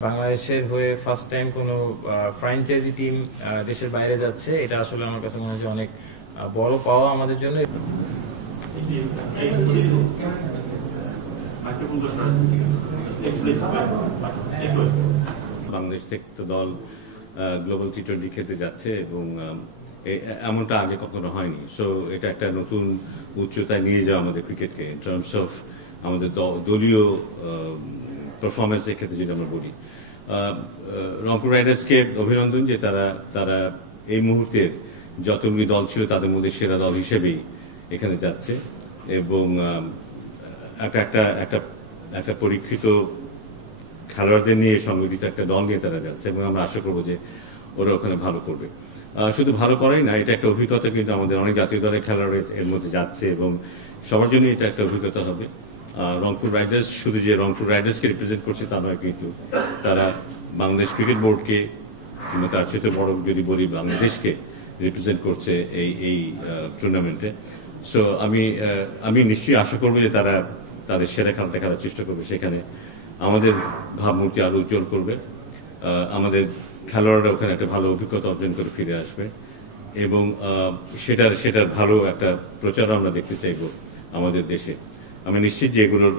বাংলাদেশের হয়ে first time কোনো ফ্র্যাঞ্চাইজি টিম দেশের বাইরে যাচ্ছে, এটা আসলে আমার কাছে মনে হয় অনেক বড় পাওয়া আমাদের জন্য। বাংলাদেশ থেকে তো দল গ্লোবাল টি20 খেলতে যাচ্ছে এবং এমনটা আগে কখনো হয়নি। সো এটা একটা নতুন উচ্চতায় নিয়ে যাওয়া আমাদের ক্রিকেটকে ইন টার্মস অফ আমাদের দলীয় পারফরমেন্সের ক্ষেত্রে যদি আমরা বলি। রংপুর রাইডার্সকে অভিনন্দন যে তারা এই মুহূর্তের যতগুলি দল ছিল তাদের মধ্যে সেরা দল হিসেবেই এখানে যাচ্ছে এবং একটা পরীক্ষিত খেলোয়াড়দের নিয়ে সংগঠিত একটা দল নিয়ে তারা যাচ্ছে এবং আমরা আশা করবো যে ওরা ওখানে ভালো করবে। শুধু ভালো করেই না, এটা একটা অভিজ্ঞতা, কিন্তু আমাদের অনেক জাতীয় দলের খেলোয়াড় এর মধ্যে যাচ্ছে এবং সবার জন্য এটা একটা অভিজ্ঞতা হবে। রংপুর রাইডার্স শুধু যে রংপুর রাইডার্সকে রিপ্রেজেন্ট করছে তা নয়, কিন্তু তারা বাংলাদেশ ক্রিকেট বোর্ডকে কিংবা তার চেয়ে বড় যদি বলি বাংলাদেশকে রিপ্রেজেন্ট করছে এই টুর্নামেন্টে। সো আমি নিশ্চয়ই আশা করবো যে তারা তাদের সেরা খেলাটা খেলার চেষ্টা করবে, সেখানে আমাদের ভাবমূর্তি আরো উজ্জ্বল করবে, আমাদের খেলোয়াড়রা ওখানে একটা ভালো অভিজ্ঞতা অর্জন করে ফিরে আসবে এবং সেটার ভালো একটা প্রচার আমরা দেখতে চাইব আমাদের দেশে। আমি নিশ্চিত যে এগুলোর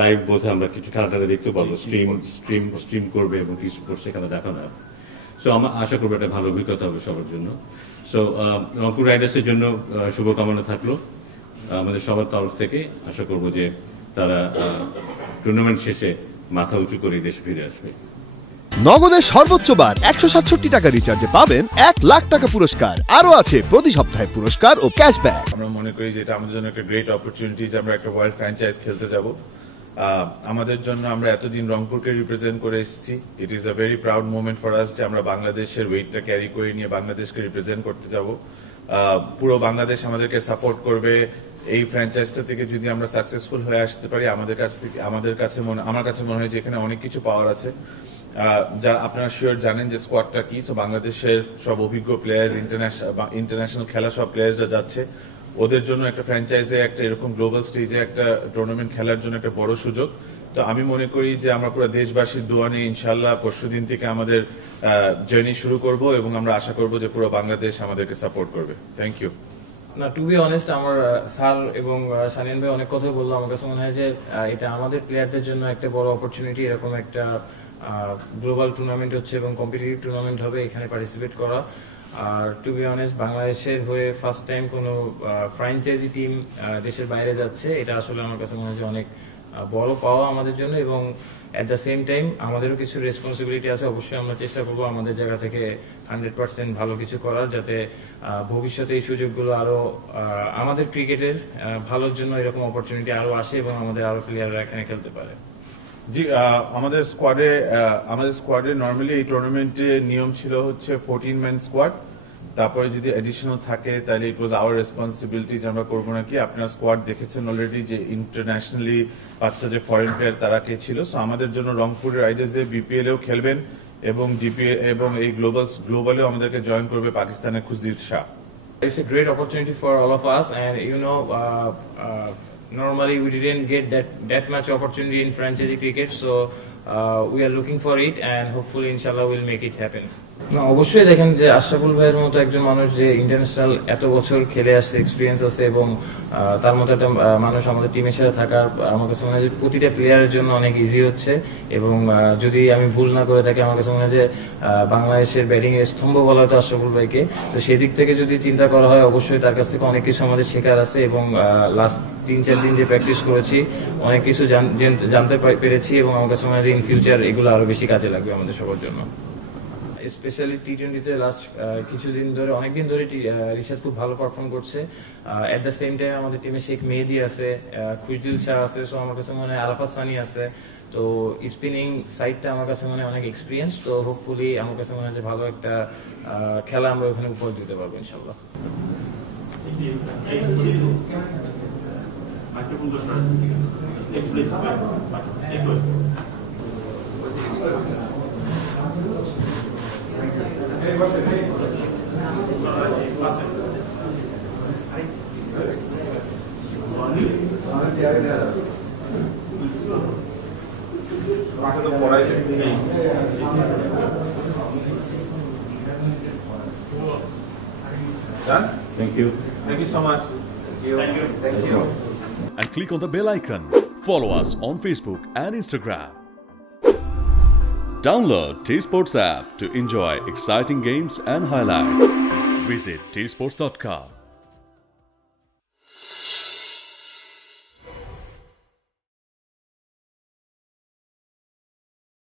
লাইভ বোধহয় আমরা কিছু খেলাটাকে দেখতে পাবো, স্ট্রিম করবে এবং টি স্পোর্টস সেখানে দেখানো হবে। সো আমরা আশা করবো একটা ভালো অভিজ্ঞতা হবে সবার জন্য। সো রংপুর রাইডার্সের জন্য শুভকামনা থাকলো আমাদের সবার তরফ থেকে। আশা করবো যে তারা টুর্নামেন্ট শেষে মাথা উঁচু করে দেশে ফিরে আসবে। নগদের সর্বোচ্চ বার 167 টাকা রিচার্জে পাবেন 1 লাখ টাকা পুরস্কার। আরো আছে প্রতি সপ্তাহে পুরস্কার ও ক্যাশব্যাক। আমরা মনে করি যে এটা আমাদের জন্য একটা গ্রেট অপরচুনিটি যে আমরা একটা ওয়ার্ল্ড ফ্র্যাঞ্চাইজ খেলতে যাব। আমাদের জন্য আমরা এতদিন রংপুরকে রিপ্রেজেন্ট করে এসেছি। It is a very proud moment for us যে আমরা বাংলাদেশের ওয়েটটা ক্যারি করে নিয়ে বাংলাদেশকে রিপ্রেজেন্ট করতে যাব। পুরো বাংলাদেশ আমাদেরকে সাপোর্ট করবে। এই ফ্র্যাঞ্চাইজটা থেকে যদি আমরা সাকসেসফুল হয়ে আসতে পারি, আমার কাছে মনে হয় যে এখানে অনেক কিছু পাওয়ার আছে। যা আপনারা শিওর জানেন যে স্কোয়াডটা কি। সো বাংলাদেশের সব অভিজ্ঞ প্লেয়ার্স, ইন্টারন্যাশনাল খেলা সব প্লেয়ার্সরা যাচ্ছে। ওদের জন্য একটা ফ্র্যাঞ্চাইজে একটা এরকম গ্লোবাল স্টেজে একটা টুর্নামেন্ট খেলার জন্য একটা বড় সুযোগ। তো আমি মনে করি যে আমরা পুরো দেশবাসীর দোয়া নিয়ে ইনশাল্লাহ পরশুদিন থেকে আমাদের জার্নি শুরু করব এবং আমরা আশা করব যে পুরো বাংলাদেশ আমাদেরকে সাপোর্ট করবে। Thank you. না, টু বি অনেস্ট, আমার স্যার এবং শানীন ভাই অনেক কথা বললো। আমার কাছে মনে হয় যে এটা আমাদের প্লেয়ারদের জন্য একটা বড় অপরচুনিটি, এরকম একটা গ্লোবাল টুর্নামেন্ট হচ্ছে এবং কম্পিটিটিভ টুর্নামেন্ট হবে, এখানে পার্টিসিপেট করা। আর টু বি অনেস্ট, বাংলাদেশের হয়ে ফার্স্ট টাইম কোনো ফ্র্যাঞ্চাইজি টিম দেশের বাইরে যাচ্ছে, এটা আসলে আমার কাছে মনে হয় অনেক বড় পাওয়া আমাদের জন্য এবং এট দ্য সেম টাইম আমাদেরও কিছু রেসপন্সিবিলিটি আছে। অবশ্যই আমরা চেষ্টা করবো আমাদের জায়গা থেকে 100% ভালো কিছু করার, যাতে ভবিষ্যতে এই সুযোগগুলো আরো আমাদের ক্রিকেটের ভালোর জন্য এরকম অপরচুনিটি আরো আসে এবং আমাদের আরো প্লেয়াররা এখানে খেলতে পারে। জি, আমাদের স্কোয়াডে নর্মালি এই টুর্নামেন্টে নিয়ম ছিল হচ্ছে 14 ম্যান স্কোয়াড। তারপরে যদি এডিশনাল থাকে তাহলে ইট ওয়াজ আওয়ার রেসপন্সিবিলিটি যে আমরা করবো নাকি। আপনার স্কোয়াড দেখেছেন অলরেডি যে ইন্টারন্যাশনালি 5টা যে ফরেন প্লেয়ার তারা কে ছিল। সো আমাদের জন্য রংপুর রাইডার্সে বিপিএল-এও খেলবেন এবং এবং এই গ্লোবালেও আমাদেরকে জয়েন করবে পাকিস্তানের খুশদির Shah. It's a great opportunity for all of us, and normally we didn't get that much opportunity in franchise cricket, so we are looking for it and hopefully inshallah we'll make it happen. না, অবশ্যই দেখেন যে আশরাফুল ভাইয়ের মতো একজন মানুষ যে international এত বছর খেলে আসছে, এক্সপিরিয়েন্স আছে এবং তার মতো একটা মানুষ আমাদের টিমের সাথে থাকা আমার কাছে মনে হয় যে প্রতিটা প্লেয়ারের জন্য অনেক ইজি হচ্ছে। এবং যদি আমি ভুল না করে থাকি, আমার কাছে মনে হয় যে বাংলাদেশের ব্যাটিং এর স্তম্ভ বলা হতো আশরাফুল ভাইকে। তো সেই দিক থেকে যদি চিন্তা করা হয়, অবশ্যই তার কাছ থেকে অনেক কিছু আমাদের শেখার আছে এবং লাস্ট 3-4 দিন যে প্র্যাকটিস করেছি অনেক কিছু জানতে পেরেছি এবং আমার কাছে মনে হয় যে ইন ফিউচার এগুলো আরো বেশি কাজে লাগবে আমাদের সবার জন্য। স্পেশালি টি20তে লাস্ট কিছুদিন ধরে, অনেকদিন ধরে রিশাদ খুব ভালো পারফর্ম করছে। এট দ্য সেম টাইম আমাদের টিমে শেখ মেহেদি আছে, খুশদিল শাহ আছে, সো আমার কাছে মনে হয় আরাফাত সানি আছে। তো স্পিনিং সাইডটা আমার কাছে মনে হয় অনেক এক্সপিরিয়েন্স। তো হোপফুলি আমার কাছে মনে হয় যে ভালো একটা খেলা আমরা ওখানে উপহার দিতে পারবো ইনশাল্লাহ। আমাকে তো পড়াই Done? Thank you Thank you so much. Thank you. And click on the bell icon. Follow us on Facebook and Instagram. Download T-Sports app to enjoy exciting games and highlights. Visit tsports.com.